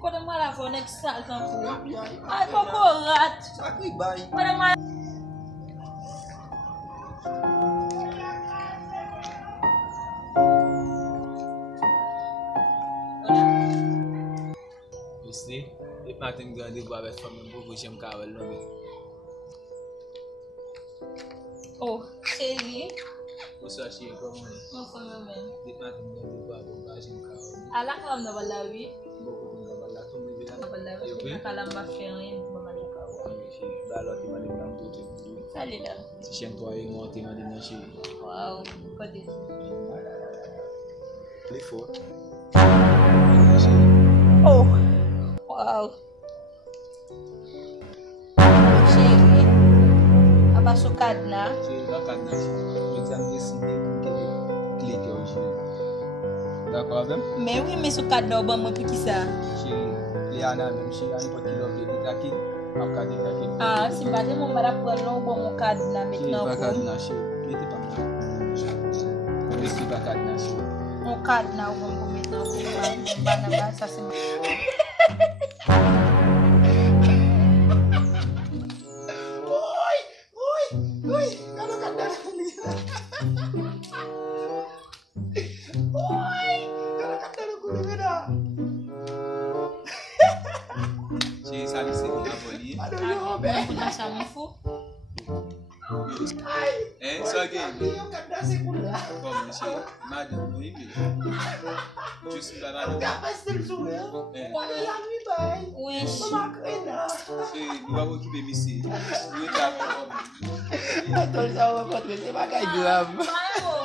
Quando eu morava na Santa ai, cocorate. Aqui vai. Mesti, if nothing gonna do about it from the book which I'm going to Oh, chérie. What's that she come on? Não foi meu mesmo. If nothing gonna do about it, I'm going to Ala ka na Malawi. Boku ngabala to me bila. Malawi. Nakalamba ferin mamalika. Dalo ti mali nang buti. Sali lang. Si Shanto ay mo ti mali na siya. Wow, pwede. Lifo. Oh, wow. Chérie. Abasukad na. Siya lakad na siya. Exam décidé que clique hoje. D'accord même? Mais oui, mais sukad na ba mo pikisa? Siya liana même siya ano pa kilo de taki. Akadi taki. Ah, simbate mo marapwa no bo mo kad na mit Siya na bakad ko. na siya. Iti pa na. Iti bakad na siya. Mo kad na mo mit na ko. Ba na ba sa sim. Uy, ano ka na? Uy, ano ka na gulo ka na? Siya sabi sa Napoli. Ano yung be? Kuna sa mfu. Eh, so again. Yung kanda si kula. Como siya, madam no ibi. Just para na. Dapat still suya. Eh. Alam mi bay. Wish. Mamakain na. Siya, di ba mo ki baby si? Wait up. Atol sa mga kot, kasi magay grab. Ano?